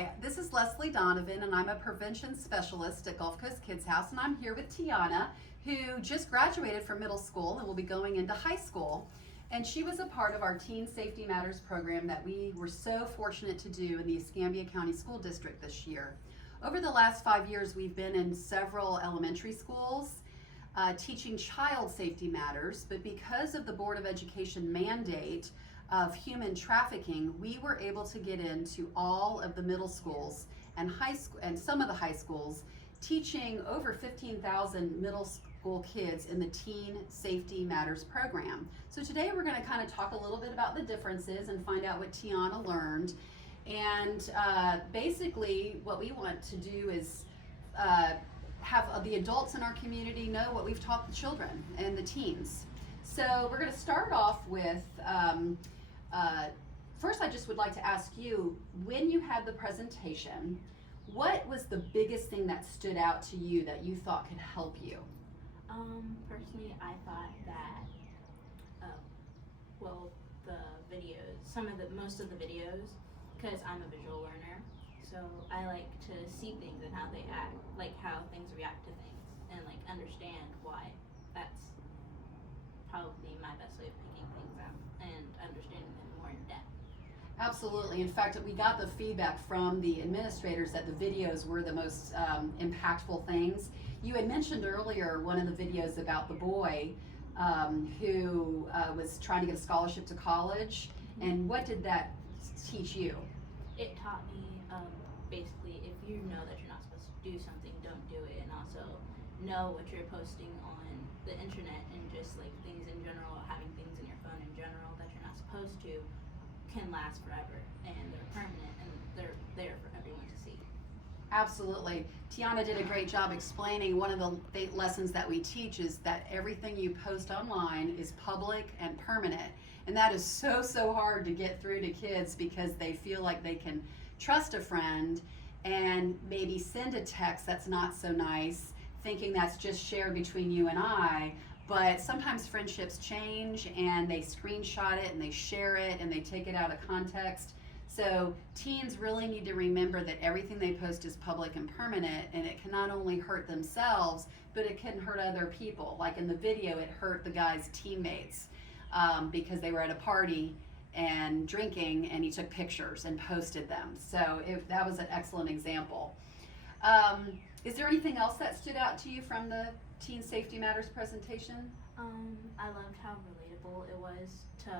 Hi, this is Leslie Donovan, and I'm a prevention specialist at Gulf Coast Kids House, and I'm here with Teyana, who just graduated from middle school and will be going into high school. And she was a part of our Teen Safety Matters program that we were so fortunate to do in the Escambia County School District this year. Over the last 5 years, we've been in several elementary schools teaching child safety matters, but because of the Board of Education mandate of human trafficking, we were able to get into all of the middle schools and high school and some of the high schools, teaching over 15,000 middle school kids in the Teen Safety Matters program. So today we're going to kind of talk a little bit about the differences and find out what Teyana learned. And basically what we want to do is have the adults in our community know what we've taught the children and the teens. So we're going to start off with first, I just would like to ask you, when you had the presentation, what was the biggest thing that stood out to you that you thought could help you? Personally, I thought that, most of the videos, because I'm a visual learner, so I like to see things and how they act, like how things react to things, and like understand why. That's probably my best way of picking things out and understanding them more in depth. Absolutely. In fact, we got the feedback from the administrators that the videos were the most impactful things. You had mentioned earlier one of the videos about the boy who was trying to get a scholarship to college. And what did that teach you? It taught me basically, if you know that you're not supposed to do something, don't do it, and also know what you're posting on the internet and just like things in general, having things in your phone in general that you're not supposed to, can last forever, and they're permanent, and they're there for everyone to see. Absolutely. Teyana did a great job explaining one of the lessons that we teach is that everything you post online is public and permanent. And that is so hard to get through to kids because they feel like they can trust a friend and maybe send a text that's not so nice, thinking that's just shared between you and I. But sometimes friendships change and they screenshot it and they share it and they take it out of context. So teens really need to remember that everything they post is public and permanent, and it can not only hurt themselves, but it can hurt other people. Like in the video, it hurt the guy's teammates because they were at a party and drinking, and he took pictures and posted them. So that was an excellent example. Is there anything else that stood out to you from the Teen Safety Matters presentation? I loved how relatable it was to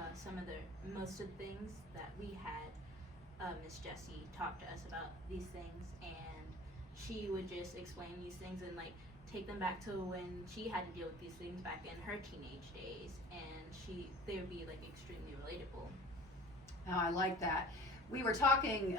most of the things that we had. Miss Jessie talked to us about these things, and she would just explain these things and like take them back to when she had to deal with these things back in her teenage days, and they would be like extremely relatable. Oh, I like that. We were talking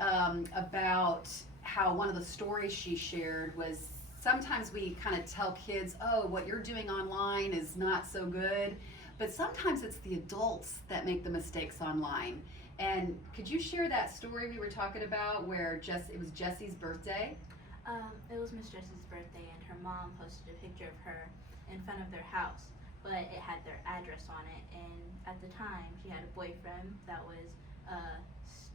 about how one of the stories she shared was sometimes we kind of tell kids, oh, what you're doing online is not so good, but sometimes it's the adults that make the mistakes online. And could you share that story we were talking about where it was Jessie's birthday? It was Miss Jessie's birthday, and her mom posted a picture of her in front of their house, but it had their address on it, and at the time she had a boyfriend that was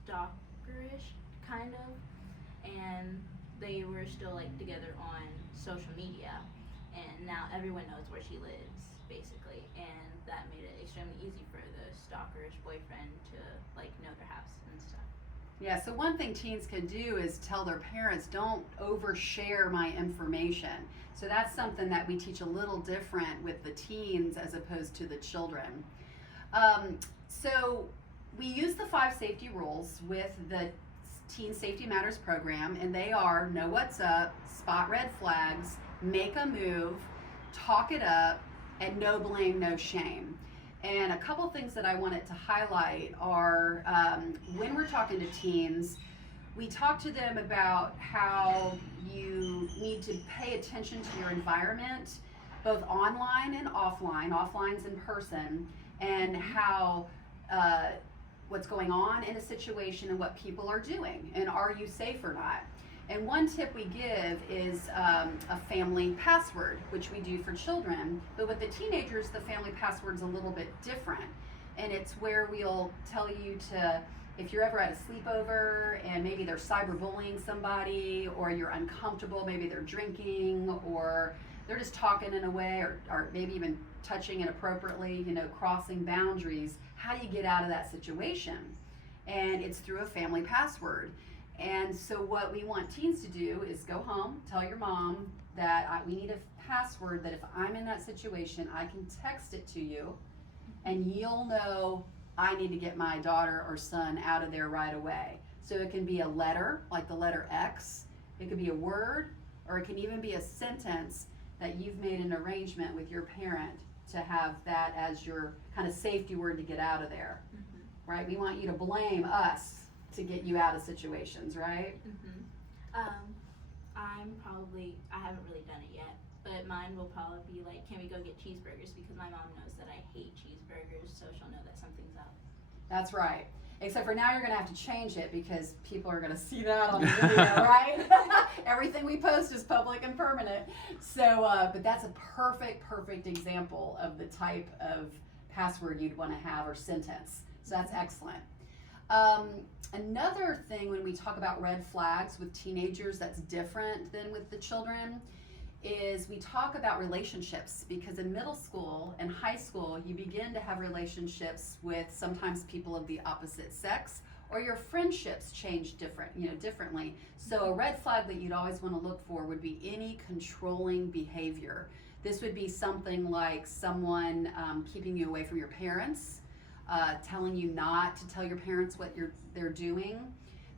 stalkerish, kind of, and they were still like together on social media, and now everyone knows where she lives, basically, and that made it extremely easy for the stalkerish boyfriend to like know their house and stuff. Yeah, so one thing teens can do is tell their parents, don't overshare my information. So that's something that we teach a little different with the teens as opposed to the children. So we use the 5 safety rules with the Teen Safety Matters program, and they are know what's up, spot red flags, make a move, talk it up, and no blame, no shame. And a couple things that I wanted to highlight are when we're talking to teens, we talk to them about how you need to pay attention to your environment, both online and offline. Offline's in person, and how what's going on in a situation and what people are doing, and are you safe or not. And one tip we give is a family password, which we do for children. But with the teenagers, the family password's a little bit different. And it's where we'll tell you to if you're ever at a sleepover and maybe they're cyberbullying somebody, or you're uncomfortable, maybe they're drinking, or they're just talking in a way, or maybe even touching inappropriately, crossing boundaries, how do you get out of that situation? And it's through a family password. And so what we want teens to do is go home, tell your mom that we need a password that if I'm in that situation, I can text it to you and you'll know I need to get my daughter or son out of there right away. So it can be a letter, like the letter X, it could be a word, or it can even be a sentence that you've made an arrangement with your parent to have that as your kind of safety word to get out of there, right? We want you to blame us to get you out of situations, right? I haven't really done it yet, but mine will probably be like, can we go get cheeseburgers? Because my mom knows that I hate cheeseburgers, so she'll know that something's up. That's right. Except for now you're going to have to change it because people are going to see that on the video, right? Everything we post is public and permanent. So, but that's a perfect example of the type of password you'd want to have or sentence. So that's excellent. Another thing when we talk about red flags with teenagers that's different than with the children is we talk about relationships, because in middle school and high school you begin to have relationships with sometimes people of the opposite sex, or your friendships change differently. So a red flag that you'd always want to look for would be any controlling behavior. This would be something like someone keeping you away from your parents, telling you not to tell your parents what they're doing.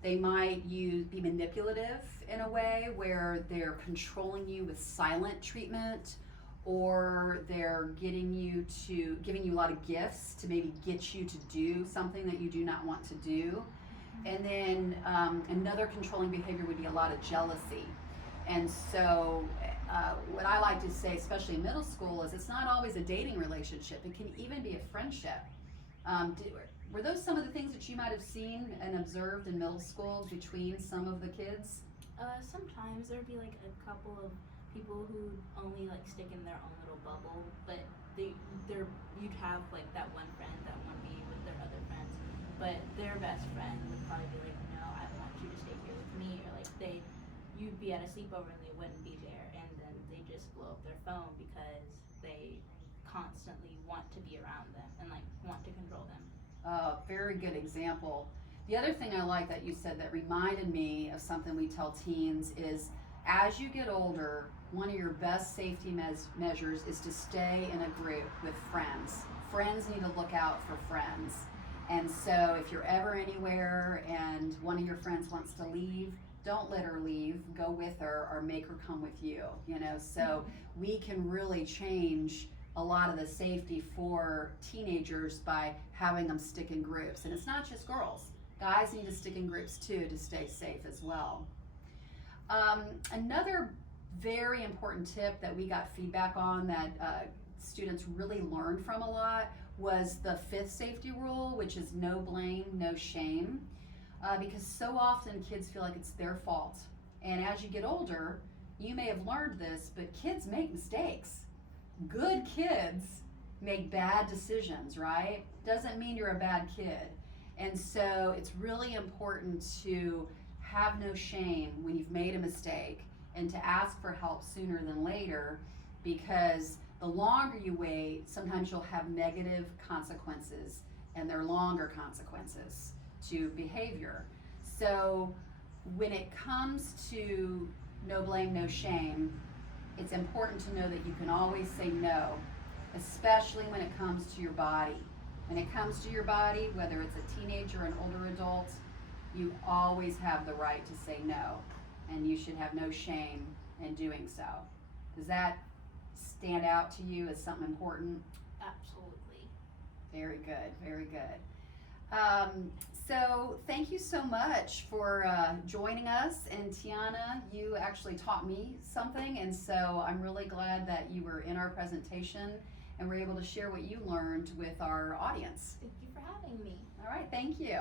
They might be manipulative in a way where they're controlling you with silent treatment, or they're giving you a lot of gifts to maybe get you to do something that you do not want to do. And then another controlling behavior would be a lot of jealousy. And so what I like to say, especially in middle school, is it's not always a dating relationship. It can even be a friendship. Were those some of the things that you might have seen and observed in middle school between some of the kids? Sometimes there'd be like a couple of people who only like stick in their own little bubble, but you'd have like that one friend that want to be with their other friends, but their best friend would probably be like, no, I want you to stay here with me, or like you'd be at a sleepover and they wouldn't be there, and then they just blow up their phone because they constantly want to be around them and like want to control them. Very good example. The other thing I like that you said that reminded me of something we tell teens is, as you get older, one of your best safety measures is to stay in a group with friends. Friends need to look out for friends. And so if you're ever anywhere and one of your friends wants to leave, don't let her leave. Go with her or make her come with you. So we can really change a lot of the safety for teenagers by having them stick in groups. And it's not just girls. Guys need to stick in groups too to stay safe as well. Another very important tip that we got feedback on that students really learned from a lot was the fifth safety rule, which is no blame, no shame. Because so often kids feel like it's their fault. And as you get older, you may have learned this, but kids make mistakes. Good kids make bad decisions, right? Doesn't mean you're a bad kid. And so it's really important to have no shame when you've made a mistake and to ask for help sooner than later, because the longer you wait, sometimes you'll have negative consequences, and they're longer consequences to behavior. So when it comes to no blame, no shame, it's important to know that you can always say no, especially when it comes to your body. When it comes to your body, whether it's a teenager or an older adult, you always have the right to say no, and you should have no shame in doing so. Does that stand out to you as something important? Absolutely. Very good, very good. So thank you so much for joining us. And Teyana, you actually taught me something, and so I'm really glad that you were in our presentation and were able to share what you learned with our audience. Thank you for having me. All right, thank you.